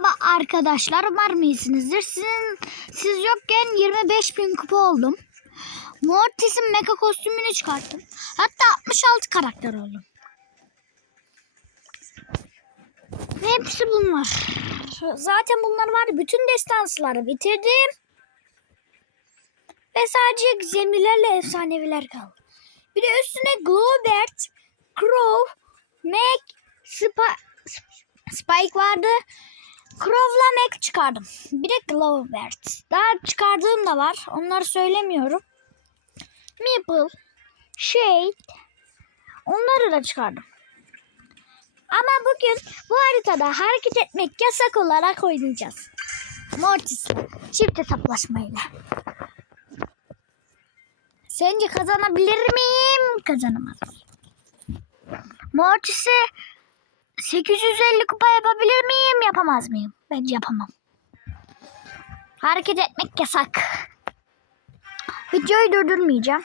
Merhaba arkadaşlar. Umarım iyisinizdir. Sizin, siz yokken 25 bin kupa oldum. Mortis'in mecha kostümünü çıkarttım. Hatta 66 karakter oldum. Hepsi bunlar. Zaten bunlar vardı. Bütün destansları bitirdim. Ve sadece gizemlilerle efsaneviler kaldı. Bir de üstüne Glowbert, Crow, Meg, Spa- Spike vardı. Crow'la Meg çıkardım. Bir de Glowbert. Daha çıkardığım da var. Onları söylemiyorum. Meeple, Shade. Onları da çıkardım. Ama bugün bu haritada hareket etmek yasak olarak oynayacağız. Mortis çift hesaplaşmayla. Sence kazanabilir miyim? Kazanamaz. Mortis'i 850 kupa yapabilir miyim? Yapamaz mıyım? Bence yapamam. Hareket etmek yasak. Videoyu durdurmayacağım.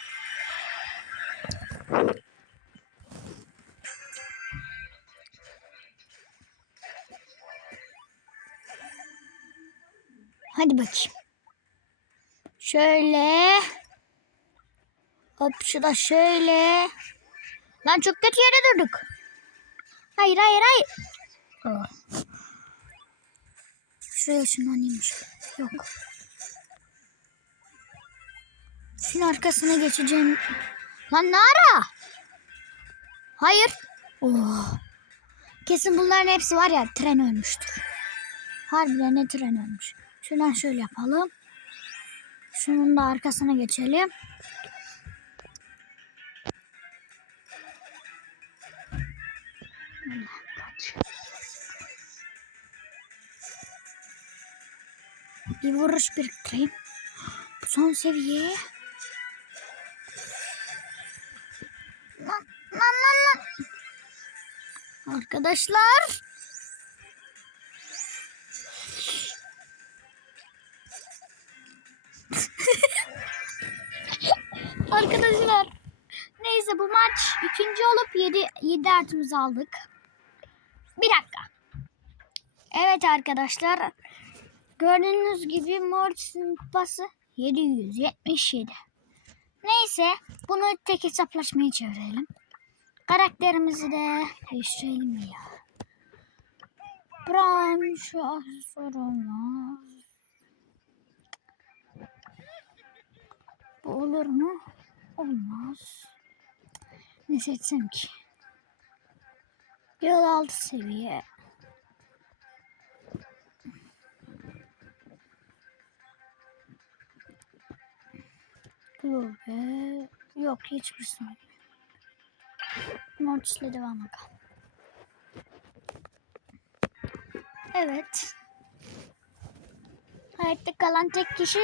Hadi bakayım. Şöyle. Hop şu da şöyle. Lan çok kötü yere durduk. Hayır hayır hayır. Oh. Şuraya ışınlanayım. Yok. Senin arkasına geçeceğim. Lan ne ara? Hayır. Oh. Kesin bunların hepsi var ya tren ölmüştür. Harbiden ne tren ölmüş. Şuradan şöyle yapalım. Şunun da arkasına geçelim. Bir vuruş biriktireyim. Bu son seviye. Lan lan lan lan. Arkadaşlar. Arkadaşlar. Neyse bu maç ikinci olup 7 7 artımızı aldık. Bir dakika. Evet arkadaşlar. Gördüğünüz gibi Mortis'in kupası 777. Neyse bunu tek hesaplaşmaya çevirelim. Karakterimizi de değiştirelim ya. Prime şu aksesuar. Bu olur mu? Olmaz. Ne seçsem ki? Yıl altı seviye. Yok be. Yok hiçbirisi yok. Mortis'le devam bakalım. Evet. Hayatta kalan tek kişi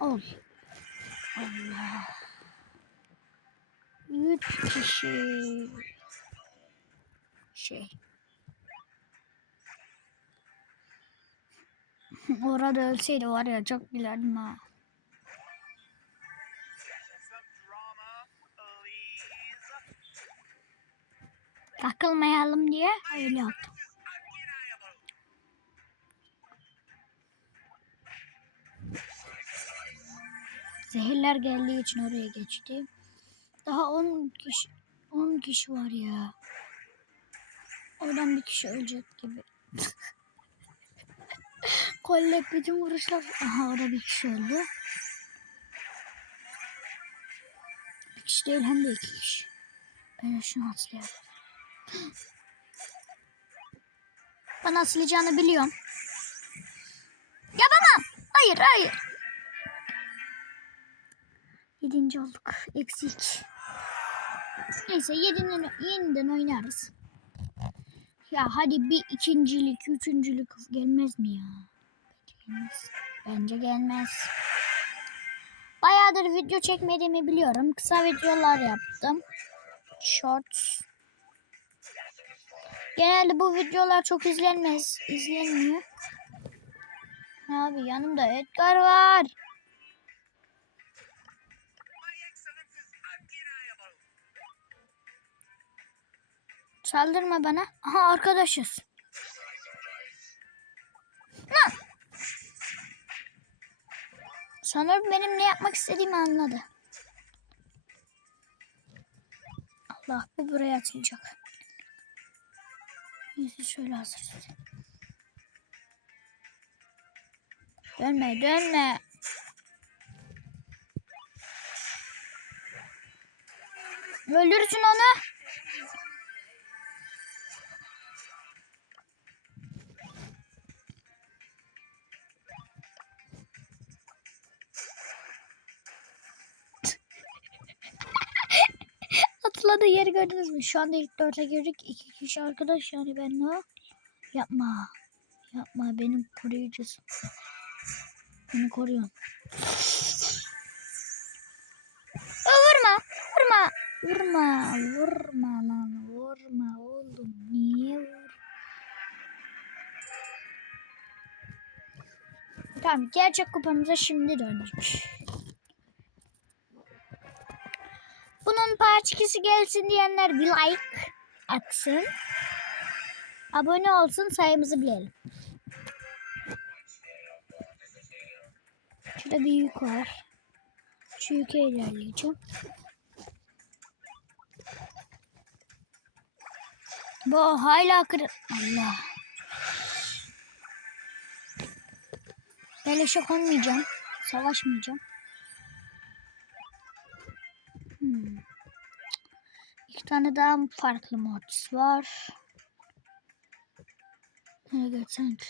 ol. Allah. Üç kişi. Şey. Orada ölseydi var ya çok gülerdim ha. Takılmayalım diye öyle yaptım. Zehirler geldiği için oraya geçti. Daha 10 kişi 10 kişi var ya. Oradan bir kişi ölecek gibi. Kollek bütün vuruşlar. Aha orada bir kişi öldü. Bir kişi değil hem de iki kişi. Ben şunu atlayalım. Ben asılacağını biliyorum. Yapamam. Hayır hayır. Yedinci olduk. Eksik. Neyse yediden, yeniden oynarız. Ya hadi bir ikincilik, üçüncülük gelmez mi ya? Gelmez. Bence gelmez. Bayağıdır video çekmediğimi biliyorum. Kısa videolar yaptım. Shorts. Genelde bu videolar çok izlenmez. izlenmiyor. Abi yanımda Edgar var. Saldırma bana. Aha arkadaşız. Lan. Sanırım benim ne yapmak istediğimi anladı. Allah bu buraya atılacak. Neyse şöyle hazırız. Dönme dönme. Öldürsün onu. Gördünüz mü? Şu anda ilk dörte girdik. İki kişi arkadaş yani ben o. Yapma. Yapma benim koruyucusun. Beni koruyorsun. Vurma. Vurma. Vurma. Vurma lan. Vurma oğlum. Niye vur? Tamam gerçek kupamıza şimdi döndük. Part 2'si gelsin diyenler bir like atsın. Abone olsun sayımızı bilelim. Şurada bir yük var. Şu yüke ilerleyeceğim. Bu hala kır... Allah. Beleşe konmayacağım. Savaşmayacağım. İki tane daha farklı mod var. Evet sanki.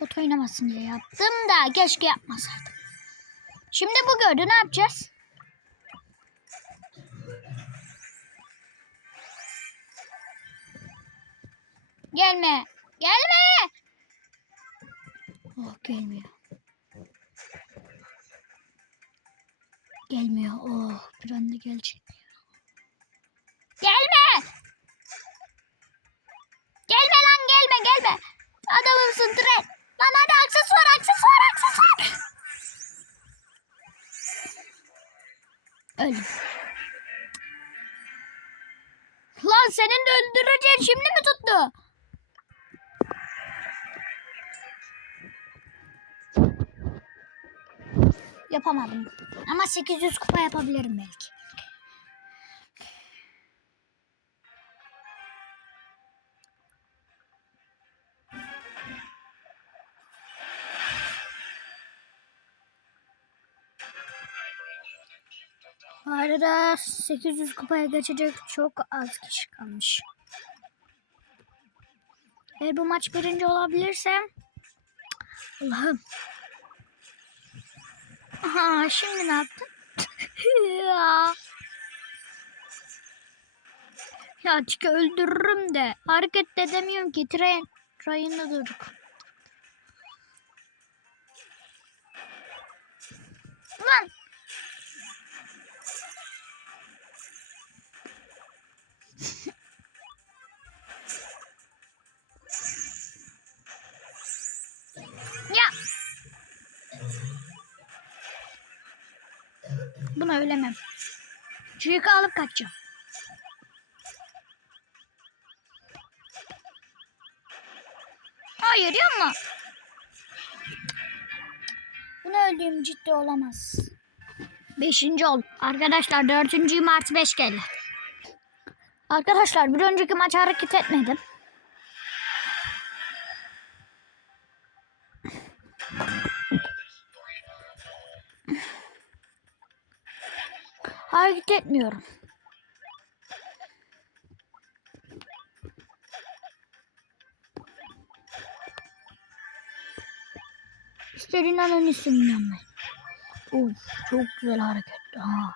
Bot oynamasın diye yaptım da keşke yapmasaydım. Şimdi bu gördü ne yapacağız? Gelme. Gelme. Oh gelmiyor. Gelmiyor. Oh bir anda gelecek. Gelme. Gelme lan gelme gelme. Adamımsın tren. Lan hadi aksesuar aksesuar aksesuar. Öldüm. Lan senin de öldüreceğin şimdi mi tuttu? Yapamadım. Ama 800 kupa yapabilirim belki. Bu arada 800 kupaya geçecek çok az kişi kalmış. Eğer bu maç birinci olabilirsem Allah'ım. Aha şimdi ne yaptın? ya. Ya çünkü öldürürüm de hareket de edemiyorum ki tren rayında durduk. Lan Ya. Buna ölemem. Çığlık alıp kaçacağım. Hayır yapma. Buna öldüğüm ciddi olamaz. Beşinci ol. Arkadaşlar dördüncüyüm artı beş geldi. Arkadaşlar bir önceki maç hareket etmedim. Etmiyorum. İstediğin an üstünden ben. Of çok güzel hareket. Ha.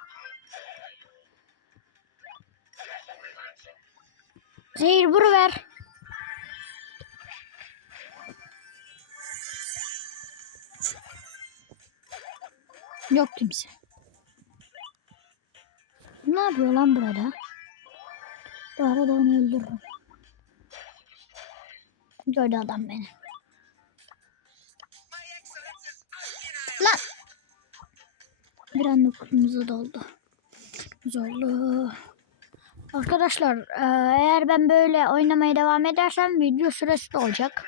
Zehir vuru ver. Yok kimse. Yapıyor lan burada? Bu arada onu öldürürüm. Gördü adam beni. Lan! Bir anda kırmızı doldu. Zorlu. Arkadaşlar e, eğer ben böyle oynamaya devam edersem video süresi de olacak.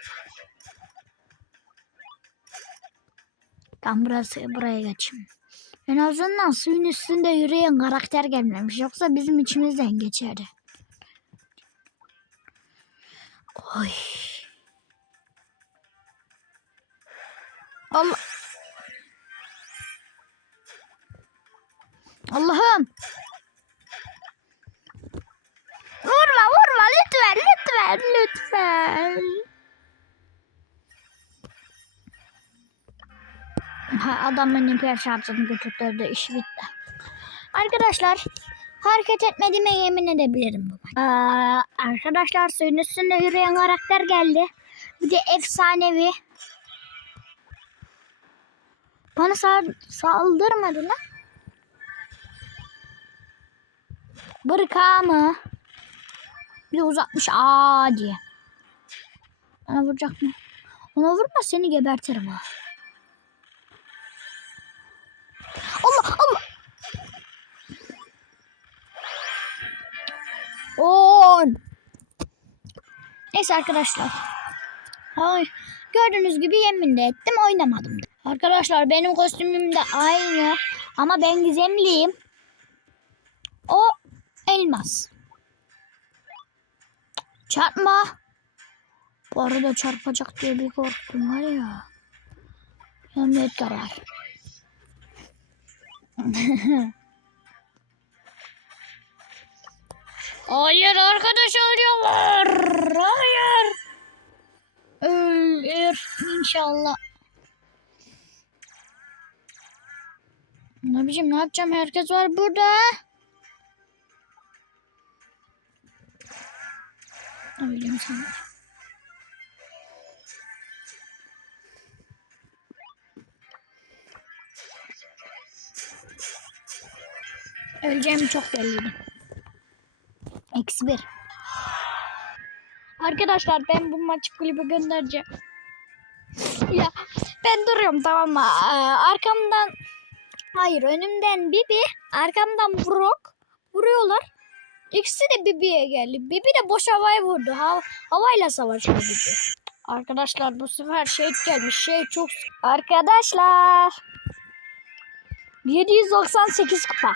Ben burası buraya geçeyim. En azından suyun üstünde yürüyen karakter gelmemiş. Yoksa bizim içimizden geçerdi. Oy. Allah. Allah'ım. Vurma vurma lütfen lütfen lütfen. Ha, adamın nükleer şarjını götürdü iş bitti. Arkadaşlar hareket etmediğime yemin edebilirim bu. Aa, arkadaşlar suyun üstünde yürüyen karakter geldi. Bir de efsanevi. Bana sal- saldırmadı lan. Bırka mı? Bir uzatmış aa diye. Ona vuracak mı? Ona vurma seni gebertirim ha. Allah Allah. On. Neyse arkadaşlar. Ay, gördüğünüz gibi yemin de ettim oynamadım. da. Arkadaşlar benim kostümüm de aynı ama ben gizemliyim. O elmas. Çarpma. Bu arada çarpacak diye bir korktum var ya. Yanmet karar. Hayır arkadaş ölüyorlar. Hayır. Ölür inşallah. Ne biçim ne yapacağım? Herkes var burada. Öleyim sana. Öleceğim çok belliydi. Eksi bir. Arkadaşlar ben bu maç kulübe göndereceğim. ya ben duruyorum tamam mı? Ee, arkamdan hayır önümden Bibi arkamdan Brock vuruyorlar. İkisi de Bibi'ye geldi. Bibi de boş havaya vurdu. Ha, havayla savaşıyor Bibi. Arkadaşlar bu sefer şey gelmiş. Şey çok Arkadaşlar 798 kupa.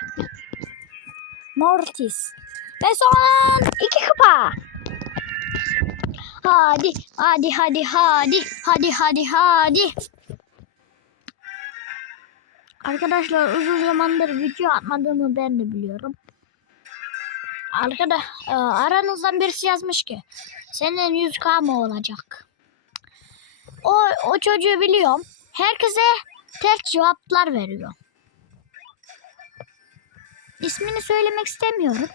Mortis. Ve son iki kupa. Hadi, hadi, hadi, hadi, hadi, hadi, hadi. Arkadaşlar uzun zamandır video atmadığımı ben de biliyorum. Arkada e, aranızdan birisi yazmış ki senin 100k mı olacak? O, o çocuğu biliyorum. Herkese ters cevaplar veriyor. İsmini söylemek istemiyorum.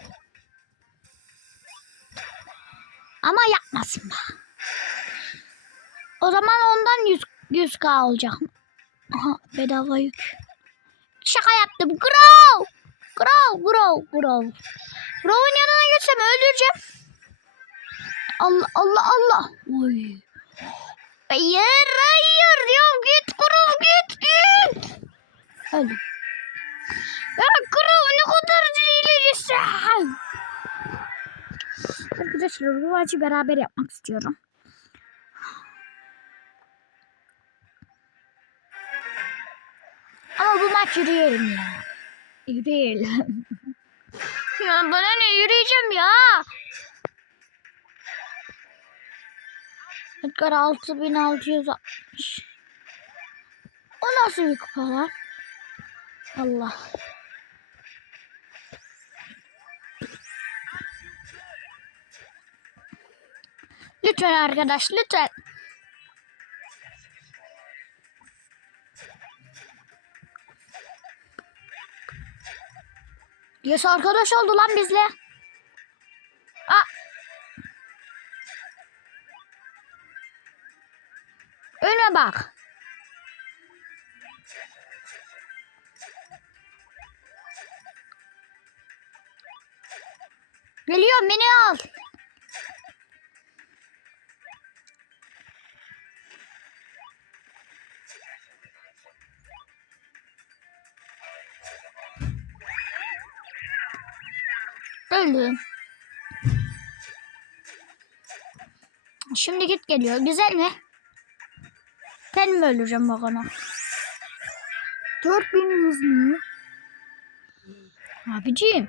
Ama yapmasın da. O zaman ondan 100, 100k olacak. Aha bedava yük. Şaka yaptım. Grow! Grow, grow, grow. Grow'un yanına geçsem öldüreceğim. Allah Allah Allah. Oy. Hayır hayır ya git Grow git git. Öldüm. Ya ne kadar hilecisin. Arkadaşlar bu maçı beraber yapmak istiyorum. Ama bu maç yürüyelim ya. Yürüyelim. ya bana ne yürüyeceğim ya. Edgar 6660. O nasıl bir kupa lan? Allah. Lütfen arkadaş lütfen. Yes arkadaş oldu lan bizle. Aa. Öne bak. Geliyor beni al. Şimdi git geliyor. Güzel mi? Ben mi öldüreceğim bak onu? 4100 mü? Abicim.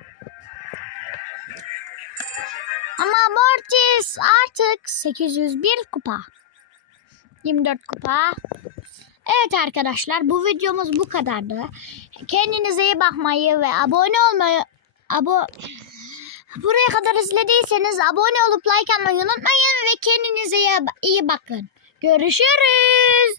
Ama Mortis artık 801 kupa. 24 kupa. Evet arkadaşlar bu videomuz bu kadardı. Kendinize iyi bakmayı ve abone olmayı abo Buraya kadar izlediyseniz abone olup like atmayı unutmayın ve kendinize iyi- bakın. Görüşürüz.